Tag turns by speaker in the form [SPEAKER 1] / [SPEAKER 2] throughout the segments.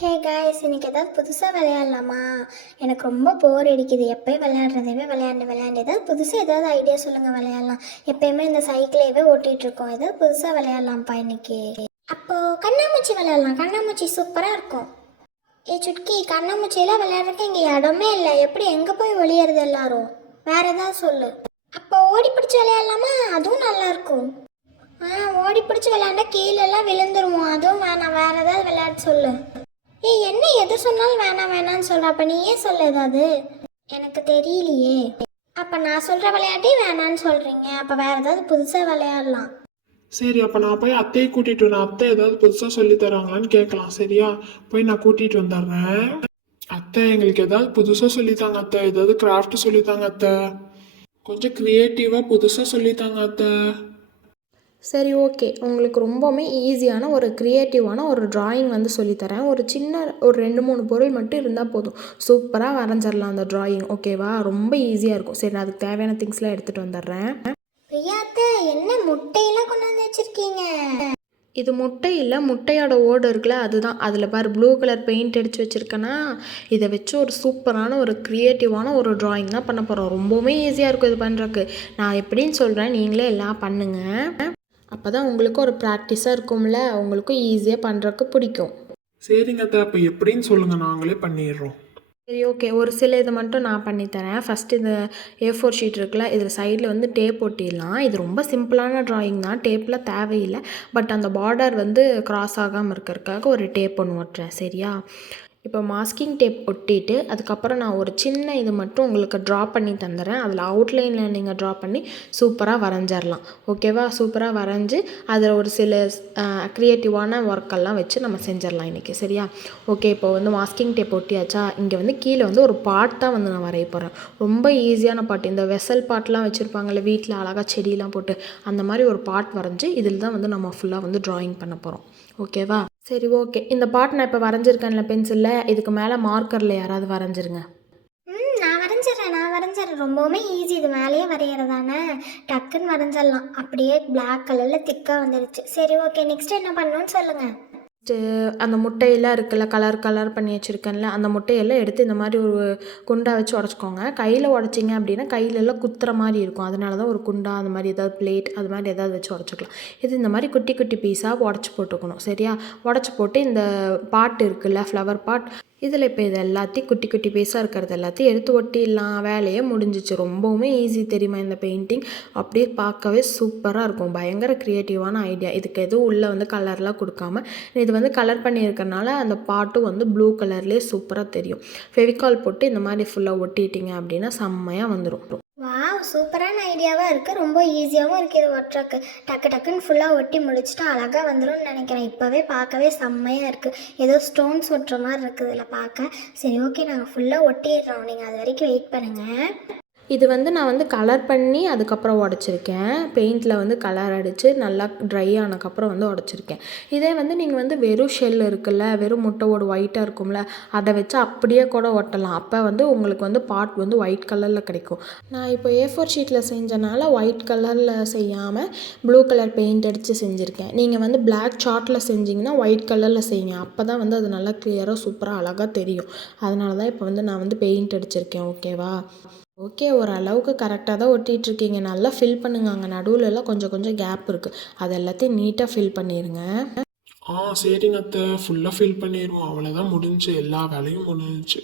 [SPEAKER 1] Hey guys இன்னைக்கு ஏதாவது புதுசாக விளையாடலாமா? எனக்கு ரொம்ப போர் அடிக்குது. எப்போயும் விளையாடுறதவே விளையாண்டு விளையாண்டு ஏதாவது புதுசாக ஏதாவது ஐடியா சொல்லுங்கள் விளையாடலாம். எப்போயுமே இந்த சைக்கிளையவே ஓட்டிகிட்டு இருக்கோம். ஏதாவது புதுசாக விளையாடலாம்ப்பா இன்றைக்கி அப்போது கண்ணாமூச்சி விளையாடலாம். கண்ணாமூச்சி சூப்பராக இருக்கும். ஏ சுட்கி கண்ணாமூச்சியெல்லாம் விளையாடுறதுக்கு இங்கே இடமே இல்லை. எப்படி எங்கே போய் ஒளியறது எல்லாரும்? வேற ஏதாவது சொல்லு. அப்போ ஓடி பிடிச்சி விளையாடலாமா? அதுவும் நல்லாயிருக்கும் ஆ ஓடி பிடிச்சி விளையாண்டா கீழெல்லாம் விழுந்துருவோம். அதுவும் வேணாம். வேற ஏதாவது விளையாட சொல்லு. ஏய் என்ன எது சொன்னாலும் வேணாம் வேணாம்னு சொல்ற. அப்ப நீ ஏன் சொல்ல ஏதாவது எனக்கு தெரியலையே. அப்ப நான் சொல்ற விளையாட்டே வேணான்னு சொல்றீங்க. அப்ப வேற ஏதாவது புதுசா விளையாடலாம்.
[SPEAKER 2] சரி அப்போ நான் போய் அத்தையை கூட்டிட்டு வரேன். அத்தை ஏதாவது புதுசாக சொல்லி தராங்களான்னு கேட்கலாம். சரியா? போய் நான் கூட்டிட்டு வந்துடுறேன். அத்தை எங்களுக்கு ஏதாவது புதுசாக சொல்லித்தாங்க அத்தை. ஏதாவது கிராஃப்ட் சொல்லித்தாங்க அத்தை. கொஞ்சம் க்ரியேட்டிவாக புதுசாக சொல்லித்தாங்க அத்தை.
[SPEAKER 3] சரி ஓகே. உங்களுக்கு ரொம்பவுமே ஈஸியான ஒரு க்ரியேட்டிவான ஒரு டிராயிங் வந்து சொல்லித்தரேன். ஒரு சின்ன ஒரு ரெண்டு மூணு பொருள் மட்டும் இருந்தால் போதும். சூப்பராக வரைஞ்சிடலாம் அந்த டிராயிங் ஓகேவா? ரொம்ப ஈஸியாக இருக்கும். சரி நான் அதுக்கு தேவையான திங்ஸ்லாம் எடுத்துகிட்டு வந்துடுறேன்.
[SPEAKER 1] பிரியாத்த என்ன முட்டையெல்லாம் கொண்டாந்து வச்சிருக்கீங்க?
[SPEAKER 3] இது முட்டை இல்லை முட்டையோட ஓடு இருக்குல்ல அதுதான். அதில் பாரு ப்ளூ கலர் பெயிண்ட் அடித்து வச்சுருக்கேன்னா இதை வச்சு ஒரு சூப்பரான ஒரு க்ரியேட்டிவான ஒரு டிராயிங் தான் பண்ண போகிறோம் ரொம்பவுமே ஈஸியாக இருக்கும் இது பண்ணுறக்கு நான் எப்படின்னு சொல்கிறேன் நீங்களே எல்லாம் பண்ணுங்கள் அப்போ தான் உங்களுக்கும் ஒரு ப்ராக்டிஸாக இருக்கும்ல? உங்களுக்கும் ஈஸியாக பண்ணுறக்கு பிடிக்கும்.
[SPEAKER 2] சரிங்க அத்தை அப்போ எப்படின்னு சொல்லுங்கள் நாங்களே பண்ணிடுறோம்.
[SPEAKER 3] சரி ஓகே ஒரு சில இதை மட்டும் நான் பண்ணித்தரேன் ஃபஸ்ட்டு இந்த ஏ ஃபோர் ஷீட் இருக்குல்ல இதில் சைடில் வந்து டேப் ஒட்டிடலாம். இது ரொம்ப சிம்பிளான ட்ராயிங் தான். டேப்லாம் தேவையில்லை. பட் அந்த பார்டர் வந்து கிராஸ் ஆகாமல் இருக்கிறதுக்காக ஒரு டேப் ஒன்று ஒட்டுறேன். சரியா? இப்போ மாஸ்கிங் டேப் ஒட்டிட்டு அதுக்கப்புறம் நான் ஒரு சின்ன இது மட்டும் உங்களுக்கு ட்ரா பண்ணி தந்துடுறேன் அதில் அவுட்லைனில் நீங்கள் ட்ரா பண்ணி சூப்பராக வரைஞ்சிடலாம் ஓகேவா சூப்பராக வரைஞ்சி அதில் ஒரு சில க்ரியேட்டிவான ஒர்க்கெல்லாம் வச்சு நம்ம செஞ்சிடலாம் இன்றைக்கி சரியா? ஓகே இப்போ வந்து மாஸ்கிங் டேப் ஒட்டியாச்சா? இங்கே வந்து கீழே வந்து ஒரு பாட் தான் வந்து நான் வரைய போகிறேன் ரொம்ப ஈஸியான பாட்டு இந்த வெசல் பாட்லாம் வச்சுருப்பாங்கல்ல வீட்டில் அழகாக செடியெலாம் போட்டு அந்த மாதிரி ஒரு பாட் வரைஞ்சி இதில் தான் வந்து நம்ம ஃபுல்லாக வந்து ட்ராயிங் பண்ண போகிறோம் ஓகேவா சரி ஓகே இந்த பாட் நான் இப்போ வரைஞ்சிருக்கேன்ல பென்சிலில் இதுக்கு மேலே மார்க்கரில் யாராவது வரைஞ்சிருங்க.
[SPEAKER 1] ம் நான் வரைஞ்சிடுறேன் நான் வரைஞ்சிடறேன் ரொம்பவுமே ஈஸி இது மேலேயே வரைகிறதானே டக்குன்னு வரைஞ்சிடலாம் அப்படியே பிளாக் கலரில் திக்காக வந்துடுச்சு சரி ஓகே நெக்ஸ்ட் என்ன பண்ணணும்னு சொல்லுங்கள்
[SPEAKER 3] அந்த முட்டையெல்லாம் இருக்குல்ல கலர் கலர் பண்ணி வச்சுருக்கேன்ல அந்த முட்டையெல்லாம் எடுத்து இந்த மாதிரி ஒரு குண்டா வச்சு உடச்சிக்கோங்க. கையில் உடச்சிங்க அப்படின்னா கையிலெல்லாம் குத்துற மாதிரி இருக்கும். அதனால தான் ஒரு குண்டா அந்த மாதிரி ஏதாவது பிளேட் அது மாதிரி ஏதாவது வச்சு உடச்சிக்கலாம். இது இந்த மாதிரி குட்டி குட்டி பீஸாக உடச்சி போட்டுக்கணும் சரியா? உடச்சி போட்டு இந்த பாட் இருக்குல்ல ஃப்ளவர் பாட் இதில் இப்போ இது எல்லாத்தையும் குட்டி குட்டி பீஸாக இருக்கிறது எல்லாத்தையும் எடுத்து ஒட்டிடலாம். வேலையே முடிஞ்சிச்சு. ரொம்பவுமே ஈஸி தெரியுமா இந்த பெயிண்டிங் அப்படியே பார்க்கவே சூப்பராக இருக்கும். பயங்கர க்ரியேட்டிவான ஐடியா இதுக்கு எதுவும் உள்ளே வந்து கலர்லாம் கொடுக்காம இது வந்து கலர் பண்ணியிருக்கறனால அந்த பாட்டும் வந்து ப்ளூ கலர்லேயே சூப்பராக தெரியும். ஃபெவிகால் போட்டு இந்த மாதிரி ஃபுல்லாக ஒட்டிட்டீங்க அப்படின்னா செம்மையாக வந்துடும்
[SPEAKER 1] வாவ் சூப்பரான ஐடியாவாக இருக்குது ரொம்ப ஈஸியாகவும் இருக்குது இது ஒட்டுறக்கு டக்கு டக்குன்னு ஃபுல்லாக ஒட்டி முடிச்சுட்டு அழகாக வந்துரும்னு நினைக்கிறேன். இப்போவே பார்க்கவே செம்மையாக இருக்குது ஏதோ ஸ்டோன்ஸ் ஒட்டுற மாதிரி இருக்குது இதில் பார்க்க. சரி ஓகே நாங்கள் ஃபுல்லாக ஒட்டிடுறோம். நீங்கள் அது வரைக்கும் வெயிட் பண்ணுங்கள்
[SPEAKER 3] இது வந்து நான் வந்து கலர் பண்ணி அதுக்கப்புறம் உடச்சிருக்கேன். பெயிண்டில் வந்து கலர் அடித்து நல்லா ட்ரை ஆனதுக்கப்புறம் வந்து உடச்சிருக்கேன். இதே வந்து நீங்கள் வந்து வெறும் ஷெல் இருக்குல்ல வெறும் முட்டையோட ஒயிட்டாக இருக்கும்ல அதை வச்சு அப்படியே கூட ஒட்டலாம். அப்போ வந்து உங்களுக்கு வந்து பாட் வந்து ஒயிட் கலரில் கிடைக்கும். நான் இப்போ ஏ ஃபோர் ஷீட்டில் செஞ்சனால ஒயிட் கலரில் செய்யாமல் ப்ளூ கலர் பெயிண்ட் அடித்து செஞ்சுருக்கேன். நீங்கள் வந்து பிளாக் சார்ட்டில் செஞ்சிங்கன்னா ஒயிட் கலரில் செய்யுங்க. அப்போ தான் வந்து அது நல்லா கிளியராக சூப்பராக அழகாக தெரியும். அதனால தான் இப்போ வந்து நான் வந்து பெயிண்ட் அடிச்சிருக்கேன் ஓகேவா ஓகே ஓரளவுக்கு கரெக்டாக தான் ஒட்டிகிட்டு இருக்கீங்க நல்லா ஃபில் பண்ணுங்க. அங்கே நடுவில்லாம் கொஞ்சம் கொஞ்சம் கேப் இருக்குது அது எல்லாத்தையும் நீட்டாக ஃபில் பண்ணிடுங்க
[SPEAKER 2] ஆ சரிங்க அத்தை. ஃபுல்லாக ஃபில் பண்ணிடுவோம் அவ்வளோதான் முடிஞ்சுச்சு எல்லா வேலையும் முடிஞ்சுச்சு.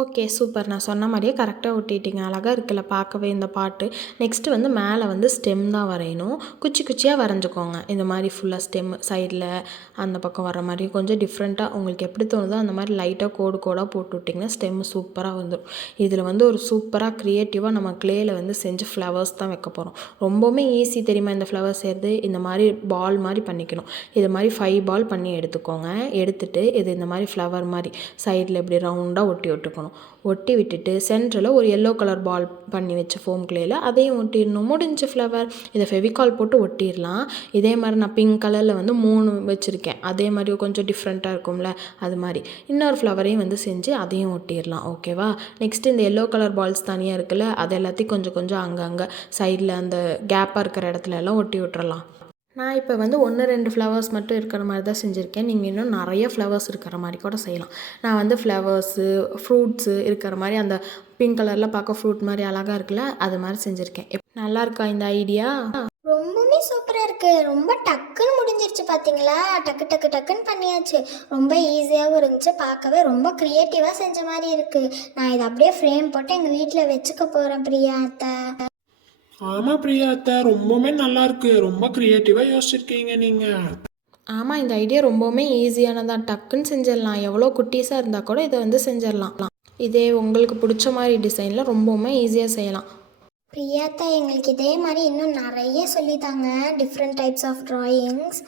[SPEAKER 3] Okay super. நான் சொன்ன மாதிரியே கரெக்டாக ஒட்டிட்டீங்க. அழகாக இருக்குல்ல பார்க்கவே இந்த பாட்டு. நெக்ஸ்ட்டு வந்து மேலே வந்து ஸ்டெம் தான் வரையணும். குச்சி குச்சியாக வரைஞ்சிக்கோங்க. இந்த மாதிரி ஃபுல்லாக ஸ்டெம் சைடில் அந்த பக்கம் வர மாதிரி. கொஞ்சம் டிஃப்ரெண்ட்டாக உங்களுக்கு எப்படி தோணுதோ அந்த மாதிரி லைட்டாக கோடு கோடாக போட்டு விட்டிங்கன்னா ஸ்டெம் சூப்பராக வந்துடும் இதில் வந்து ஒரு சூப்பராக க்ரியேட்டிவாக நம்ம க்ளேயில் வந்து செஞ்சு ஃப்ளவர்ஸ் தான் வைக்க போகிறோம் ரொம்பவுமே ஈஸி தெரியுமா இந்த ஃப்ளவர்ஸ் செய்கிறது இந்த மாதிரி பால் மாதிரி பண்ணிக்கணும். இது மாதிரி ஃபைவ் பால் பண்ணி எடுத்துக்கோங்க. எடுத்துகிட்டு இது இந்த மாதிரி ஃப்ளவர் மாதிரி சைடில் இப்படி ரவுண்டாக ஒட்டி விட்டுக்கணும். விடணும் ஒட்டி விட்டுட்டு சென்டரில் ஒரு எல்லோ கலர் பால் பண்ணி வச்ச ஃபோம் கிளேயில் அதையும் ஒட்டிடணும். முடிஞ்ச ஃப்ளவர் இதை ஃபெவிகால் போட்டு ஒட்டிடலாம். இதே மாதிரி நான் பிங்க் கலரில் வந்து மூணு வச்சுருக்கேன். அதே மாதிரி கொஞ்சம் டிஃப்ரெண்ட்டாக இருக்கும்ல அது மாதிரி. இன்னொரு ஃப்ளவரையும் வந்து செஞ்சு அதையும் ஒட்டிடலாம். ஓகேவா நெக்ஸ்ட் இந்த எல்லோ கலர் பால்ஸ் தனியாக இருக்குல்ல அது எல்லாத்தையும் கொஞ்சம் கொஞ்சம் அங்கங்கே சைடில் அந்த கேப்பாக இருக்கிற இடத்துல எல்லாம் ஒட்டி விட்டுறலாம். நான் இப்போ வந்து ஒன்று ரெண்டு ஃப்ளவர்ஸ் மட்டும் இருக்கிற மாதிரி தான் செஞ்சுருக்கேன். நீங்கள் இன்னும் நிறைய ஃப்ளவர்ஸ் இருக்கிற மாதிரி கூட செய்யலாம். நான் வந்து ஃப்ளவர்ஸு ஃப்ரூட்ஸு இருக்கிற மாதிரி அந்த பிங்க் கலரில் பார்க்க ஃப்ரூட் மாதிரி அழகாக இருக்குல்ல அது மாதிரி செஞ்சுருக்கேன். எப்- நல்லா இருக்கா இந்த ஐடியா
[SPEAKER 1] ரொம்பவுமே சூப்பராக இருக்குது ரொம்ப டக்குன்னு முடிஞ்சிருச்சு பார்த்தீங்களா டக்கு டக்கு டக்குன்னு பண்ணியாச்சு. ரொம்ப ஈஸியாகவும் இருந்துச்சு பார்க்கவே. ரொம்ப க்ரியேட்டிவாக செஞ்ச மாதிரி இருக்குது நான் இதை அப்படியே ஃப்ரேம் போட்டு எங்கள் வீட்டில் வச்சுக்க போகிறேன் பிரியா அத்தை.
[SPEAKER 2] ஆமா பிரியா அத்தை ரொம்பவுமே நல்லா இருக்கு ரொம்ப கிரியேட்டிவா யோசிச்சிருக்கீங்க நீங்க.
[SPEAKER 3] ஆமாம் இந்த ஐடியா ரொம்பவுமே ஈஸியானதான் டக்குன்னு செஞ்சிடலாம். எவ்வளோ குட்டீஸாக இருந்தால் கூட இதை வந்து செஞ்சிடலாம். இதே உங்களுக்கு பிடிச்ச மாதிரி டிசைனில் ரொம்பவுமே ஈஸியாக செய்யலாம்.
[SPEAKER 1] பிரியாத்தா எங்களுக்கு இதே மாதிரி இன்னும் நிறைய சொல்லித்தாங்க. Different types of drawings.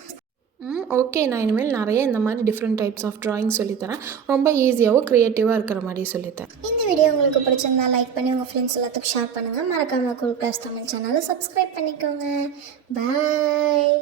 [SPEAKER 3] Hmm okay நான் இனிமேல் நிறைய இந்த மாதிரி டிஃப்ரெண்ட் டைப்ஸ் ஆஃப் ட்ராயிங் சொல்லித்தரேன். ரொம்ப ஈஸியாகவும் க்ரியேட்டிவாக இருக்கிற மாதிரி சொல்லித்தரேன்.
[SPEAKER 1] இந்த வீடியோ உங்களுக்கு பிடிச்சிருந்தா லைக் பண்ணி உங்கள் ஃப்ரெண்ட்ஸ் எல்லாத்துக்கும் ஷேர் பண்ணுங்கள் மறக்காமல் கூல் கிளாஸ் தமிழ் சேனலை சப்ஸ்கிரைப் பண்ணிக்கோங்க. பாய்